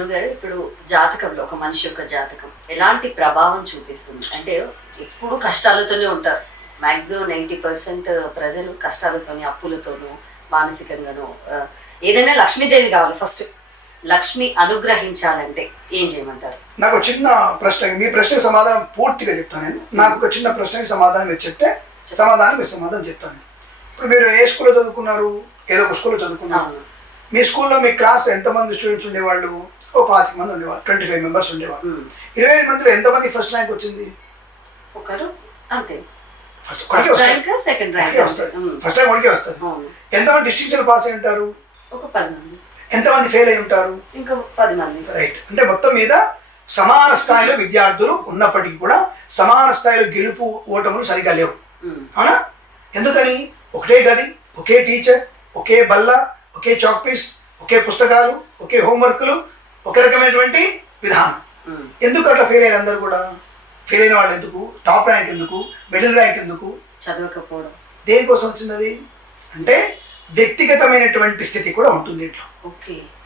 గారు ఇప్పుడు జాతకంలో ఒక మనిషి యొక్క జాతకం ఎలాంటి ప్రభావం చూపిస్తుంది అంటే ఎప్పుడు కష్టాలతోనే ఉంటారు. మ్యాక్సిమం 90% ప్రజలు కష్టాలతోని అప్పులతోనూ మానసికంగానూ ఏదైనా లక్ష్మీదేవి కావాలి. ఫస్ట్ లక్ష్మి అనుగ్రహించాలంటే ఏం చేయమంటారు? నాకు చిన్న ప్రశ్న, మీ ప్రశ్నకి సమాధానం పూర్తిగా చెప్తాను నేను. నాకు ఒక చిన్న ప్రశ్నకి సమాధానం మీరు చెప్తే సమాధానం చెప్తాను. ఇప్పుడు మీరు ఏ స్కూల్లో చదువుకున్నారు? ఏదో ఒక స్కూల్లో చదువుకున్నారు. మీ స్కూల్లో మీ క్లాస్ ఎంతమంది స్టూడెంట్స్ ఉండేవాళ్ళు? 25 మంది ఉండేవాళ్ళు, 25 మెంబర్స్ ఉండేవాళ్ళు. 25 మందిలో ఎంతమంది ఫస్ట్ ర్యాంక్ వచ్చింది? ఒకరు అంతే. ఫస్ట్ ర్యాంక్ ఒకటికే వస్తుంది. ఎంతమంది డిస్టింక్షన్ పాస్ అయి ఉంటారు? ఒక 10 మంది. ఎంతమంది ఫెయిల్ అయి ఉంటారు? ఇంకా 10 మంది. రైట్. అంటే మొత్తం మీద సమాన స్థాయిలో విద్యార్థులు ఉన్నప్పటికీ కూడా సమాన స్థాయిలో గెలుపు ఓటములు సరిగా లేవు. అవునా? ఎందుకని? ఒకటే గది, ఒకే టీచర్, ఒకే బల్ల, ఒకే చాక్ పీస్, ఒకే పుస్తకాలు, ఒకే హోంవర్క్లు, ఒక రకమైనటువంటి విధానం. ఎందుకు అట్లా ఫెయిల్ అయిన అందరూ కూడా? ఫెయిల్ అయిన వాళ్ళు ఎందుకు? టాప్ ర్యాంక్ ఎందుకు? మిడిల్ ర్యాంక్ ఎందుకు? చదవకపోవడం. దేనికోసం వచ్చింది అది? అంటే వ్యక్తిగతమైనటువంటి స్థితి కూడా ఉంటుంది ఇంట్లో.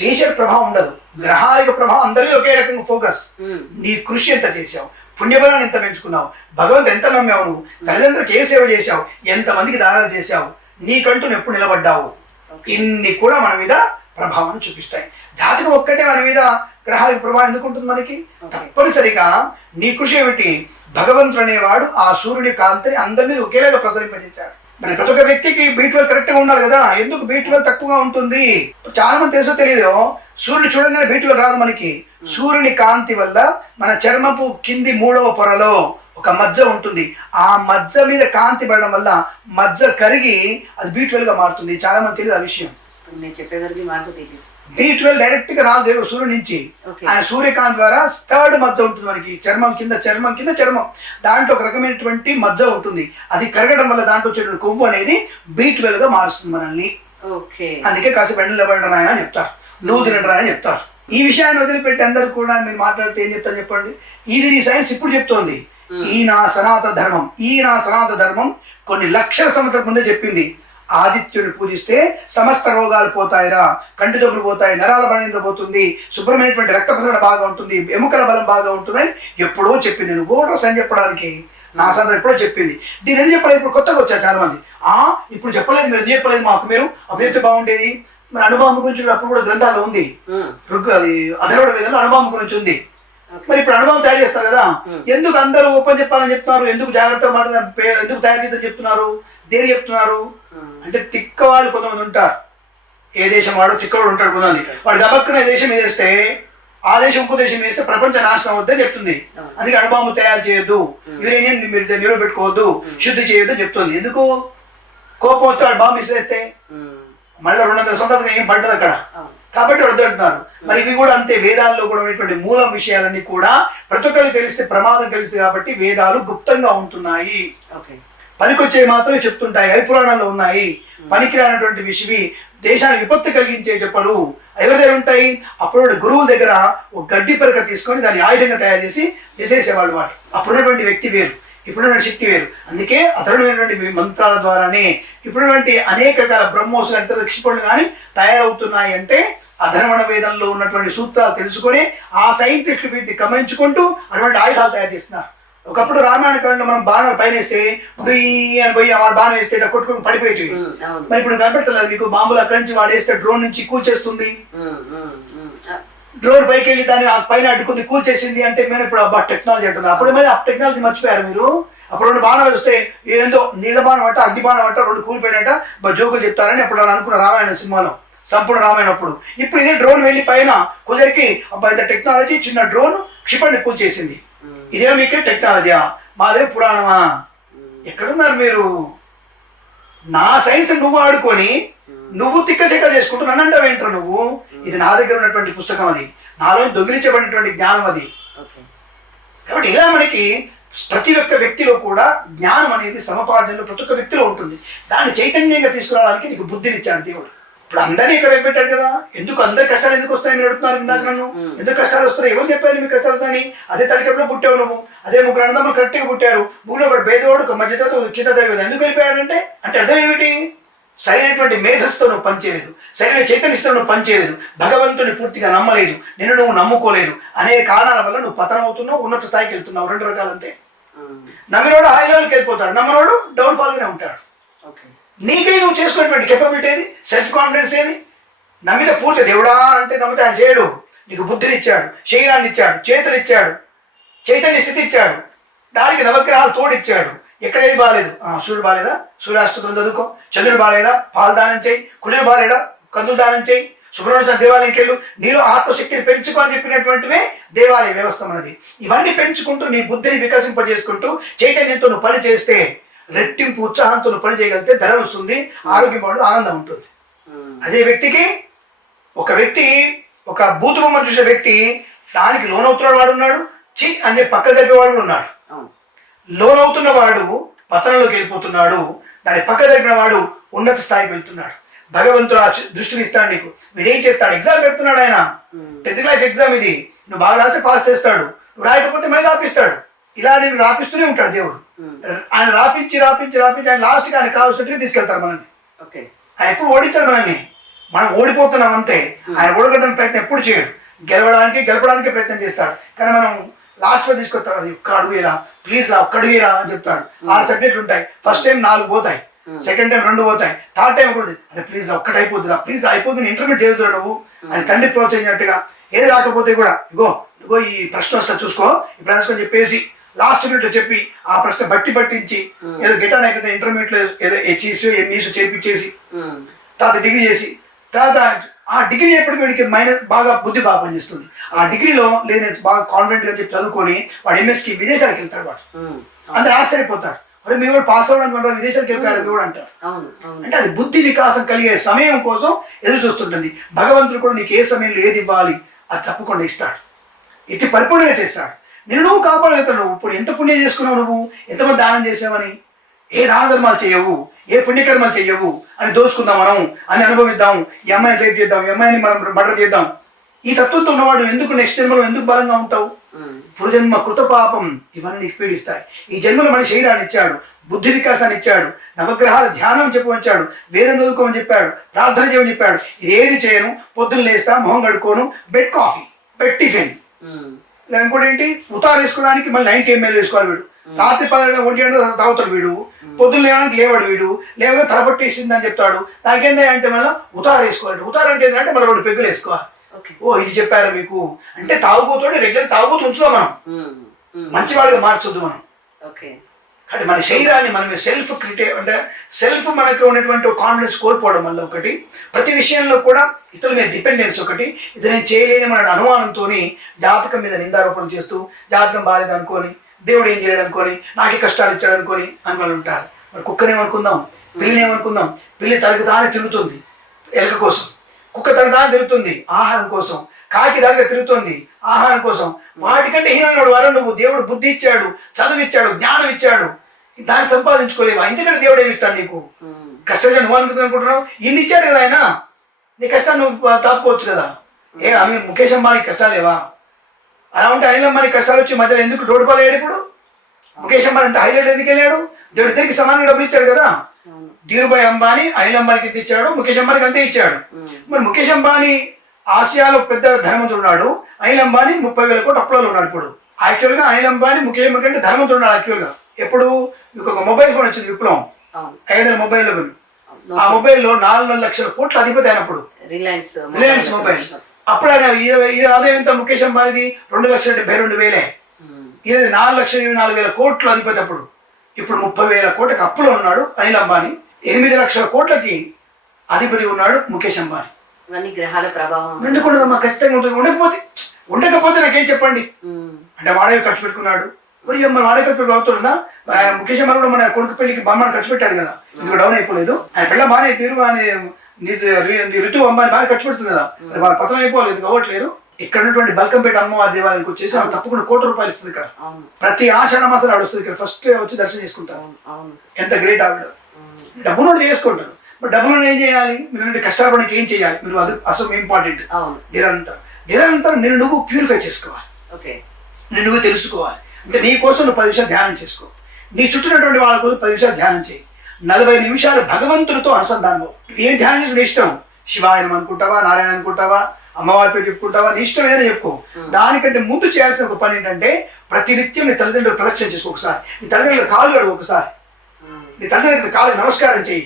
టీచర్ ప్రభావం ఉండదు, గ్రహాల యొక్క ప్రభావం అందరికీ ఒకే రకంగా ఫోకస్. నీ కృషి ఎంత చేసావు, పుణ్యబలాన్ని ఎంత పెంచుకున్నావు, భగవంతుడు ఎంత నమ్మావు, నువ్వు తల్లిదండ్రులకు ఏ సేవ చేశావు, ఎంతమందికి దానాలు చేశావు, నీకంటూ ఎప్పుడు నిలబడ్డావు, ఇన్ని కూడా మన మీద ప్రభావాన్ని చూపిస్తాయి. జాతకం ఒక్కటే మన మీద గ్రహాలకు ప్రభావం ఎందుకు ఉంటుంది మనకి? తప్పనిసరిగా నీ కృషి ఏమిటి? భగవంతుడు అనేవాడు ఆ సూర్యుని కాంతిని అందరి మీద ఒకేలాగా ప్రసరింపజేశాడు. మరి ప్రతి ఒక్క వ్యక్తికి B12 కరెక్ట్గా ఉండాలి కదా. ఎందుకు B12 తక్కువగా ఉంటుంది? చాలా మంది తెలుసో తెలియదు, సూర్యుని చూడంగానే B12 రాదు మనకి. సూర్యుని కాంతి వల్ల మన చర్మపు కింది 3వ పొరలో ఒక మజ్జ ఉంటుంది. ఆ మజ్జ మీద కాంతి పడడం వల్ల మజ్జ కరిగి అది B12గా మారుతుంది. చాలా మంది తెలియదు ఆ విషయం. నేను చెప్పేదానికి మాకు తెలియదు. B12 డైరెక్ట్ గా రాదు సూర్యుడి నుంచి. ఆయన సూర్యకాంతి ద్వారా థర్డ్ మజ్జ ఉంటుంది మనకి, చర్మం కింద చర్మం. దాంట్లో ఒక రకమైనటువంటి మజ్జ ఉంటుంది. అది కరగడం వల్ల దాంట్లో వచ్చేటువంటి కొవ్వు అనేది B12 గా మారుస్తుంది మనల్ని. అందుకే కాసేపు ఎండలు పడడం ఆయన చెప్తారు, నువ్వు తినడం ఆయన చెప్తారు. ఈ విషయాన్ని వదిలిపెట్టి అందరు కూడా మీరు మాట్లాడితే ఏం చెప్తాను చెప్పండి. ఇది నీ సైన్స్ ఇప్పుడు చెప్తోంది. ఈ నా సనాతన ధర్మం కొన్ని లక్షల సంవత్సరాల ముందే చెప్పింది. ఆదిత్యుని పూజిస్తే సమస్త రోగాలు పోతాయిరా, కంటి జబ్బులు పోతాయి, నరాల బలం పోతుంది, శుభ్రమైనటువంటి రక్త ప్రసరణ బాగా ఉంటుంది, ఎముకల బలం బాగా ఉంటుందని ఎప్పుడో చెప్పింది. నేను ఓటర్స్ అని చెప్పడానికి నా సందర్భం ఎప్పుడో చెప్పింది. దీని ఎందుకు చెప్పలేదు? ఇప్పుడు కొత్తగా వచ్చారు చాలా మంది. ఇప్పుడు చెప్పలేదు, మీరు ఎందుకు చెప్పలేదు మాకు? మీరు అప్పుడు చెప్తే బాగుండేది. మరి అనుభవం గురించి అప్పుడు కూడా గ్రంథాలు ఉంది, అది అధర్వణ వేదంలో అనుభవం గురించి ఉంది. మరి ఇప్పుడు అనుభవం తయారు చేస్తారు కదా, ఎందుకు అందరూ ఓపెన్ చెప్పాలని చెప్తున్నారు? ఎందుకు జాగ్రత్తగా మాట్లాడారు? ఎందుకు తయారు చేద్దాం చెప్తున్నారు? దేని చెప్తున్నారు అంటే తిక్క వాళ్ళు కొంతమంది ఉంటారు. ఏ దేశం వాడు తిక్కవాడు ఉంటాడు కొంతమంది. వాడు గబక్కున దేశం వేస్తే ఆ దేశం ఇంకో దేశం వేస్తే ప్రపంచ నాశనం అవుద్దని చెప్తుంది. అందుకే అణుబాంబు తయారు చేయొద్దు, యురేనియం మీరు నిలబెట్టుకోవద్దు, శుద్ధి చేయొద్దు అని చెప్తుంది. ఎందుకు? కోపం వస్తే వాడు బాంబు ఇస్తే మళ్ళీ 200 సంవత్సరాలుగా ఏం పడ్డది అక్కడ. కాబట్టి వద్దు అంటున్నారు. మరి ఇవి కూడా అంతే. వేదాల్లో కూడా ఉన్నటువంటి మూలం విషయాలన్నీ కూడా ప్రతి ఒక్కరికి తెలిస్తే ప్రమాదం కలిస్తుంది. కాబట్టి వేదాలు గుప్తంగా ఉంటున్నాయి, పనికొచ్చే మాత్రమే చెప్తుంటాయి. అవి పురాణాల్లో ఉన్నాయి. పనికిరానటువంటి విషవి దేశానికి విపత్తు కలిగించే చెప్పలు ఎవరి దగ్గర ఉంటాయి? అప్పుడు గురువుల దగ్గర ఒక గడ్డి పరక తీసుకొని దాన్ని ఆయుధంగా తయారు చేసి చేసేసేవాళ్ళు. వాళ్ళు అప్పుడున్నటువంటి వ్యక్తి వేరు, ఇప్పుడున్నటువంటి శక్తి వేరు. అందుకే అతడున్నటువంటి మంత్రాల ద్వారానే ఇప్పుడున్నటువంటి అనేక రకాల బ్రహ్మోసు అంతర క్షిపణులు కానీ తయారవుతున్నాయి. అంటే అధర్వణ వేదంలో ఉన్నటువంటి సూత్రాలు తెలుసుకొని ఆ సైంటిస్టులు వీటిని గమనించుకుంటూ అటువంటి ఆయుధాలు తయారు చేస్తున్నారు. ఒకప్పుడు రామాయణ కాలంలో మనం బాణాలు పైన వేస్తే అని పోయి వాడు బాణం వేస్తే కొట్టుకుని పడిపోయేటివి. మరి ఇప్పుడు కనిపెట్టలేదు మీకు? బాంబులు అక్కడి నుంచి వాడు వేస్తే డ్రోన్ నుంచి కూల్చేస్తుంది. డ్రోన్ పైకి వెళ్ళి దాన్ని పైన అడ్డుకుని కూల్చేసింది అంటే మేము ఇప్పుడు అబ్బా టెక్నాలజీ అంటున్నాం. అప్పుడు మరి ఆ టెక్నాలజీ మర్చిపోయారు మీరు. అప్పుడు 2 బాణాలు వస్తే ఏందో నీళ్ళ బాణం అంట, అగ్ని బాణం అంట, 2 కూలిపోయినట్ట జోకులు చెప్తారని అప్పుడు అనుకున్న రామాయణ సినిమాలో, సంపూర్ణ రామాయణ. అప్పుడు ఇప్పుడు ఇదే డ్రోన్ వెళ్ళి పైన కుదరికి అబ్బా ఇంత టెక్నాలజీ, చిన్న డ్రోన్ క్షిపణిని కూల్చేసింది. ఇదే మీకే టెక్నాలజీయా? మాదే పురాణమా? ఎక్కడున్నారు మీరు? నా సైన్స్ నువ్వు ఆడుకొని నువ్వు తిక్కశెక్క చేసుకుంటూ నన్ను అంటావేంటారు నువ్వు? ఇది నా దగ్గర ఉన్నటువంటి పుస్తకం, అది నాలో దొంగిలించబడినటువంటి జ్ఞానం అది. కాబట్టి ఇలా మనకి ప్రతి ఒక్క వ్యక్తిలో కూడా జ్ఞానం అనేది సమపార్జనలో ప్రతి ఒక్క వ్యక్తిలో ఉంటుంది. దాన్ని చైతన్యంగా తీసుకురావడానికి నీకు బుద్ధినిచ్చాడు దేవుడు. ఇప్పుడు అందరినీ ఇక్కడ పెట్టాడు కదా. ఎందుకు అందరి కష్టాలు ఎందుకు వస్తాయి మీరు అడుగుతున్నారు ఇందాక నన్ను. ఎందుకు కష్టాలు వస్తున్నాయి? ఎవరు చెప్పారు మీకు కష్టాలు వస్తాయని? అదే తల్లికట్లో పుట్టావు నువ్వు, అదే 3 అన్నదమ్ములు కరెక్ట్గా పుట్టారు. 3లో ఒకటి పేదవాడు, ఒక మధ్యతరగతి, కింద దైవం. ఎందుకు వెళ్ళిపోయాడంటే అంటే అర్థం ఏమిటి? సరైనటువంటి మేధస్సుతో నువ్వు పనిచేయలేదు, సరైన చైతన్యతో నువ్వు పనిచేయలేదు, భగవంతుని పూర్తిగా నమ్మలేదు, నిన్ను నువ్వు నమ్ముకోలేదు, అనేక కారణాల వల్ల నువ్వు పతనం అవుతున్నావు, ఉన్నత స్థాయికి వెళ్తున్నావు. 2 రకాలు అంతే. నమ్మినోడు హై లెవెల్కి వెళ్ళిపోతాడు, నమ్మనోడు డౌన్ఫాల్గానే ఉంటాడు. నీకై నువ్వు చేసుకునేటువంటి కెపబిలిటీ ఏది, సెల్ఫ్ కాన్ఫిడెన్స్ ఏది? నమ్మిన పూర్తి దేవుడా అంటే నమ్మితే ఆయన చేయడు. నీకు బుద్ధిని ఇచ్చాడు, శరీరాన్ని ఇచ్చాడు, చేతులు ఇచ్చాడు, చైతన్య స్థితి ఇచ్చాడు, దానికి నవగ్రహాలు తోడిచ్చాడు. ఎక్కడేది బాగాలేదు, సూర్యుడు బాగాలేదా, సూర్యాస్తోత్రం చదువుకో. చంద్రుడు బాగాలేదా, పాలు దానం చేయి. కుజుడు బాగాలేదా, కందులు దానం చేయి. సుబ్రహ్మణ్య దేవాలయంకి వెళ్ళు, నీలో ఆత్మశక్తిని పెంచుకో అని చెప్పినటువంటివే దేవాలయ వ్యవస్థ మనది. ఇవన్నీ పెంచుకుంటూ నీ బుద్ధిని వికసింపజేసుకుంటూ చైతన్యంతో నువ్వు పని చేస్తే, రెట్టింపు ఉత్సాహంతో నువ్వు పని చేయగలిగితే ధనం వస్తుంది, ఆరోగ్యం బాగుంటుంది, ఆనందం ఉంటుంది. అదే వ్యక్తికి, ఒక వ్యక్తి ఒక బూతు బొమ్మను చూసే వ్యక్తి దానికి లోనవుతున్నాడు వాడు ఉన్నాడు, చి అని చెప్పి పక్క జరిపేవాడు కూడా ఉన్నాడు. లోనవుతున్న వాడు పతనంలోకి వెళ్ళిపోతున్నాడు, దాని పక్క జరిపిన వాడు ఉన్నత స్థాయికి వెళ్తున్నాడు. భగవంతుడు ఆ దృష్టిని ఇస్తాడు నీకు. వీడేం చేస్తాడు, ఎగ్జామ్ పెడుతున్నాడు ఆయన, 10th క్లాస్ ఎగ్జామ్ ఇది. నువ్వు బాగా రాస్తే పాస్ చేస్తాడు, నువ్వు రాయకపోతే మళ్ళీ రాపిస్తాడు. ఇలా నేను రాపిస్తూనే ఉంటాడు దేవుడు. ఆయన రాపించి రాపించి రాపించి ఆయన లాస్ట్కి ఆయన కావాల్సినట్టుగా తీసుకెళ్తాడు మనల్ని. ఆయన ఎప్పుడు ఓడిస్తాడు మనల్ని, మనం ఓడిపోతున్నాం అంతే. ఆయన ఓడగొట్టడానికి ప్రయత్నం ఎప్పుడు చేయడు, గెలపడానికి ప్రయత్నం చేస్తాడు. కానీ మనం లాస్ట్లో తీసుకొస్తాడు, ఒక్క అడుగురా ప్లీజ్ రా, ఒక్క అడుగురా అని చెప్తాడు. 6 సబ్జెక్టులు ఉంటాయి, ఫస్ట్ టైం 4 పోతాయి, సెకండ్ టైం 2 పోతాయి, థర్డ్ టైం ఒకటి, అరే ప్లీజ్ ఒక్కటి అయిపోతుందా, ప్లీజ్ అయిపోతుంది, ఇంటర్మీడియట్ చేస్తున్నాడు నువ్వు అని తండ్రి ప్రోత్సహించినట్టుగా. ఏది రాకపోతే కూడా ఇగో ఈ ప్రశ్న వస్తా చూసుకో, ఈ ప్రశ్న చెప్పేసి లాస్ట్ మినిట్లో చెప్పి ఆ ప్రశ్న పట్టించి ఏదో గిటాన్ అయిపోతే ఇంటర్మీడియట్లో ఏదో హెచ్ఈస్ ఎంఈస్ చేపించేసి తర్వాత డిగ్రీ చేసి తర్వాత ఆ డిగ్రీ ఎప్పటికీ వీడికి బాగా బుద్ధి బాగా పనిచేస్తుంది. ఆ డిగ్రీలో లేదు బాగా కాన్ఫిడెంట్గా చెప్పి చదువుకొని వాడు ఎంఎస్కి విదేశాలకు వెళ్తాడు. వాడు అందరు ఆశ్చర్యపోతాడు, మరి మీ వాడు పాస్ అవ్వడానికి విదేశాలకు వెళ్ళాడు కూడా అంటారు. అంటే అది బుద్ధి వికాసం కలిగే సమయం కోసం ఎదురు చూస్తుంటుంది. భగవంతుడు కూడా నీకు ఏ సమయంలో ఏది ఇవ్వాలి అది తప్పకుండా ఇస్తాడు, ఇది పరిపూర్ణంగా చేస్తాడు. నిన్ను నువ్వు కాపాడగలుగుతాడు. నువ్వు ఇప్పుడు ఎంత పుణ్యం చేసుకున్నావు, నువ్వు ఎంతమంది దానం చేసావని, ఏ దాన ధర్మాలు చేయవు, ఏ పుణ్యకర్మలు చెయ్యవు అని దోచుకుందాం మనం అని అనుభవిద్దాం, ఈ అమ్మాయిని రేపు చేద్దాం, ఈ అమ్మాయిని మనం మర్డర్ చేద్దాం. ఈ తత్వంతో ఉన్నవాడు ఎందుకు నెక్స్ట్ జన్మలో ఎందుకు బలంగా ఉంటావు? పూర్వజన్మ కృత పాపం ఇవన్నీ నీకు పీడిస్తాయి. ఈ జన్మలో మన శరీరాన్ని ఇచ్చాడు, బుద్ధి వికాసాన్ని ఇచ్చాడు, నవగ్రహాల ధ్యానం చెప్పమని వేదం చదువుకోమని చెప్పాడు, ప్రార్థన చేయమని చెప్పాడు. ఇది ఏది చేయను, పొద్దున్న లేస్తా, మొహం కడుక్కోను, బెడ్ కాఫీ, బెడ్ టిఫిన్, ఇంకోటి ఏంటి ఉతారు వేసుకోవడానికి మళ్ళీ 90 ml వేసుకోవాలి వీడు. రాత్రి 11 గంటలు తాగుతాడు వీడు, పొద్దున్న లేవడానికి లేవాడు వీడు, లేవగా తలపట్టేసింది అని చెప్తాడు. దానికి ఏంటంటే మళ్ళీ ఉతారు వేసుకోవాలి. ఉతారు అంటే ఏంటంటే మళ్ళీ 2 పెగ్గులు వేసుకోవాలి. ఇది చెప్పారు మీకు అంటే తాగుబోతాడు, రెగ్యులర్ తాగుబోతు ఉంచుదాం మనం, మంచివాడిగా మార్చొద్దు మనం. అంటే మన శరీరాన్ని మనమే సెల్ఫ్ మనకు ఉన్నటువంటి కాన్ఫిడెన్స్ కోల్పోవడం వల్ల ఒకటి, ప్రతి విషయంలో కూడా ఇతరుల మీద డిపెండెన్స్ ఒకటి, ఇది నేను చేయలేని మన అనుమానంతో జాతకం మీద నిందారోపణ చేస్తూ జాతకం బాధేది అనుకొని, దేవుడు ఏం చేయలేదు అనుకొని, నాకే కష్టాలు ఇచ్చాడు అనుకొని అనుకుని ఉంటారు. మరి కుక్కనేమనుకుందాం, పిల్లినేమనుకుందాం, పిల్లి తనకు తానే తిరుగుతుంది ఎలక కోసం, కుక్క తనకు తానే తిరుగుతుంది ఆహారం కోసం, కాకి దానిగా తిరుగుతుంది ఆహారం కోసం. వాటికంటే హీనమైన వారు నువ్వు. దేవుడు బుద్ధి ఇచ్చాడు, చదువు ఇచ్చాడు, జ్ఞానం ఇచ్చాడు, దాన్ని సంపాదించుకోలేవా? ఎందుకంటే దేవుడు ఏమి ఇస్తాడు నీకు? కష్టంగా నువ్వు అనుకుంటున్నావు, ఇన్ని ఇచ్చాడు కదా ఆయన, నీ కష్టాన్ని నువ్వు తాపుకోవచ్చు కదా. ఆమె ముఖేష్ అంబానీ కష్టాలు లేవా? అలా ఉంటే అనిల్ అంబానీ కష్టాలు వచ్చి మధ్యలో ఎందుకు రోడ్డుపాలయ్యాడు? ఇప్పుడు ముఖేష్ అంబానీ అంత హైలైట్ ఎందుకు వెళ్ళాడు? దేవుడు ఇద్దరికి సమానంగా డబ్బులు ఇచ్చాడు కదా. ధీరుభాయ్ అంబానీ అనిల్ అంబానీకి ఎంత ఇచ్చాడు, ముఖేష్ అంబానీకి అంతే ఇచ్చాడు. మరి ముఖేష్ అంబానీ ఆసియాలో పెద్ద ధనవంతుడు ఉన్నాడు, అనిల్ అంబానీ 30,000 కోట్ల అప్పులలో ఉన్నాడు. ఇప్పుడు యాక్చువల్గా అనిల్ అంబానీ ముఖేష్ అంబానీ కంటే ధనవంతుడు ఉన్నాడు. యాక్చువల్గా ఎప్పుడు మీకు ఒక మొబైల్ ఫోన్ వచ్చింది విప్లవం, 500 మొబైల్లో, ఆ మొబైల్లో 4 లక్షల కోట్ల అధిపతి అయినప్పుడు రిలయన్స్ మొబైల్. అప్పుడు ఆయన ఆదాయం ఎంత ముఖేష్ అంబానీది? 2,72,000. ఈయన 4,24,000 కోట్ల అధిపతి అప్పుడు. ఇప్పుడు 30,000 కోట్లకి అప్పులో ఉన్నాడు అనిల్ అంబానీ, 8 లక్షల కోట్లకి అధిపతి ఉన్నాడు ముఖేష్ అంబానీ. గ్రహాల ప్రభావం ఎందుకుంటుందమ్మా? ఖచ్చితంగా ఉంటుంది. ఉండకపోతే నాకేం చెప్పండి అంటే వాడే ఖర్చు పెట్టుకున్నాడు. మరి వాడే ఖర్చు పెట్టి అవుతుందా? ఆయన ముఖేష్ అంబానీ కూడా మన కొడుకు పెళ్లికి బొమ్మను ఖర్చు పెట్టాడు కదా, ఇందుకు డౌన్ అయిపోలేదు. ఆయన పిల్ల బాగానే ఋతు అంబానీ బాగా ఖర్చు పెడుతుంది కదా, మరి వాళ్ళ పతనం అయిపోలేదు, ఎందుకు అవ్వట్లేరు. ఇక్కడ ఉన్నటువంటి బల్కంపేట అమ్మవారి దేవాలయానికి వచ్చేసి ఆమె తప్పకుండా ₹1,00,00,000 ఇస్తుంది. ఇక్కడ ప్రతి ఆషాఢ మాసాలు ఆడ వస్తుంది, ఇక్కడ ఫస్ట్ వచ్చి దర్శనం చేసుకుంటారు. ఎంత గ్రేట్ ఆవిడ. డబ్బులు చేసుకుంటారు, మరి డబ్బులను ఏం చేయాలి? మీరు కష్టపడడానికి ఏం చేయాలి? మీరు అది అసలు ఇంపార్టెంట్. నిరంతరం నేను నువ్వు ప్యూరిఫై చేసుకోవాలి, నేను నువ్వు తెలుసుకోవాలి. అంటే నీ కోసం నువ్వు 10 నిమిషాలు ధ్యానం చేసుకో, నీ చుట్టూనటువంటి వాళ్ళ కోసం 10 నిమిషాలు ధ్యానం చేయి. 40 నిమిషాలు భగవంతునితో అనుసంధానం. ఏం ధ్యానం చేసి నీ ఇష్టం, శివాయనం అనుకుంటావా, నారాయణ అనుకుంటావా, అమ్మవారి పేరు చెప్పుకుంటావా, నీ ఇష్టం ఏదైనా చెప్పుకో. దానికంటే ముందు చేయాల్సిన ఒక పని ఏంటంటే ప్రతినిత్యం నీ తల్లిదండ్రులు ప్రదక్షిణ చేసుకో ఒకసారి, నీ తల్లిదండ్రులు కాళ్ళు కడుగు ఒకసారి, నీ తల్లిదండ్రులు కాళ్ళకి నమస్కారం చేయి.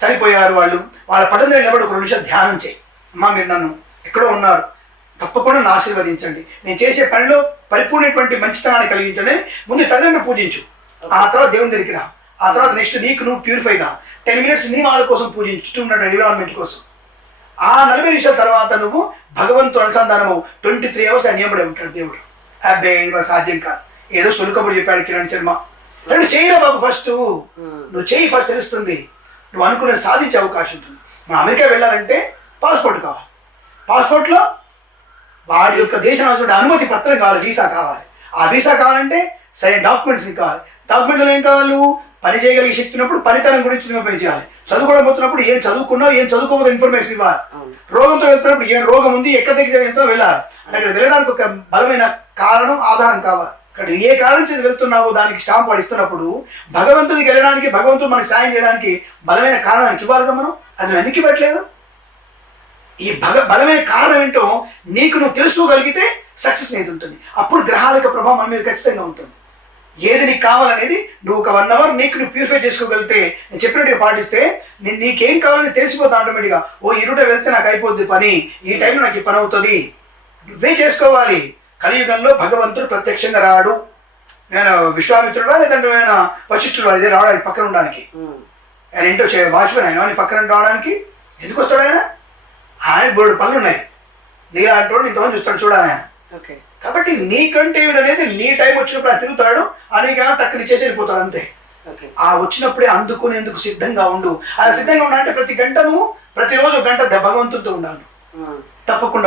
చనిపోయారు వాళ్ళు, వాళ్ళ పట్టణ నిలబడి ఒక 2 నిమిషాలు ధ్యానం చేయి. అమ్మా మీరు నన్ను ఎక్కడో ఉన్నారు, తప్పకుండా నన్ను ఆశీర్వదించండి, నేను చేసే పనిలో పరిపూర్ణటువంటి మంచితనాన్ని కలిగించండి. ముందు తల్లిదండ్రులు పూజించు, ఆ తర్వాత దేవుని దగ్గరికి రా, ఆ తర్వాత నెక్స్ట్ నీకు నువ్వు ప్యూరిఫైగా 10 మినిట్స్ నీ వాళ్ళ కోసం పూజించు, చుట్టూ ఉన్న ఎన్విరాన్మెంట్ కోసం. ఆ 40 నిమిషాల తర్వాత నువ్వు భగవంతుడు అనుసంధానము 23 అవర్స్ ఆయన నియమడే ఉంటాడు దేవుడు. అబ్బే ఇవాళ సాధ్యం కాదు, ఏదో సులుకబడి చెప్పాడు కిరణ్ శర్మ. రెండు చేయరా బాబు, ఫస్ట్ నువ్వు చేయి, ఫస్ట్ తెలుస్తుంది, నువ్వు అనుకున్నది సాధించే అవకాశం ఉంటుంది. మనం అమెరికా వెళ్ళాలంటే పాస్పోర్ట్ కావాలి, పాస్పోర్ట్లో వాడి యొక్క దేశం అనుమతి పత్రం కావాలి, వీసా కావాలి. ఆ వీసా కావాలంటే సరైన డాక్యుమెంట్స్ కావాలి. డాక్యుమెంట్లో ఏం కావాలి, నువ్వు పని చేయగలిగే శక్తి ఉన్నప్పుడు పనితనం గురించి నువ్వు పని చేయాలి. చదువుకోవడం పోతున్నప్పుడు ఏం చదువుకున్నావు, ఏం చదువుకోవద్దు ఇన్ఫర్మేషన్ ఇవ్వాలి. రోగంతో వెళ్తున్నప్పుడు ఏం రోగం ఉంది, ఎక్కడ దగ్గర ఎంతో వెళ్ళాలి. అంటే అక్కడ వెళ్ళడానికి ఒక బలమైన కారణం, ఆధారం కావాలి. అక్కడ ఏ కారణం చేసి వెళ్తున్నావో దానికి స్టాంప్ వాడు ఇస్తున్నప్పుడు భగవంతుడికి వెళ్ళడానికి, భగవంతుడు మనకి సాయం చేయడానికి బలమైన కారణానికి ఇవ్వాలిగా మనం. అది నువ్వు ఎందుకు ఇవ్వట్లేదు? ఈ బలమైన కారణం ఏంటో నీకు నువ్వు తెలుసుకోగలిగితే సక్సెస్ అనేది ఉంటుంది. అప్పుడు గ్రహాల యొక్క ప్రభావం మన మీద ఖచ్చితంగా ఉంటుంది. ఏది నీకు కావాలనేది నువ్వు ఒక 1 అవర్ నీకు నువ్వు ప్యూరిఫై చేసుకోగలిగితే, నేను చెప్పినట్టుగా పాటిస్తే నీకేం కావాలని తెలిసిపోతా ఆటోమేటిక్గా. ఓ ఈ రూట వెళ్తే నాకు అయిపోద్ది పని, ఈ టైంలో నాకు ఈ పని అవుతుంది. నువ్వే చేసుకోవాలి. కలియుగంలో భగవంతుడు ప్రత్యక్షంగా రాడు. నేను విశ్వామిత్రుడా లేదంటే ఆయన వశిష్ఠుడు ఇదే రావడానికి పక్కన ఉండడానికి, ఆయన ఏంటో వాచ్మెన్ ఆయన పక్కన రావడానికి ఎందుకు వస్తాడు ఆయన? ఆయన బోర్డు పనులు ఉన్నాయి, నీ అంటూ ఇంతమంది చూస్తాడు చూడాలి ఆయన. కాబట్టి నీకంటే అనేది నీ టైం వచ్చినప్పుడు ఆయన తిరుగుతాడు, అనేక టక్కుని చేసి వెళ్ళిపోతాడు అంతే. ఆ వచ్చినప్పుడే అందుకునేందుకు సిద్ధంగా ఉండు. అలా సిద్ధంగా ఉండాలంటే ప్రతి గంట నువ్వు ప్రతిరోజు 1 గంట భగవంతుడితో ఉండాలి, తప్పకుండా.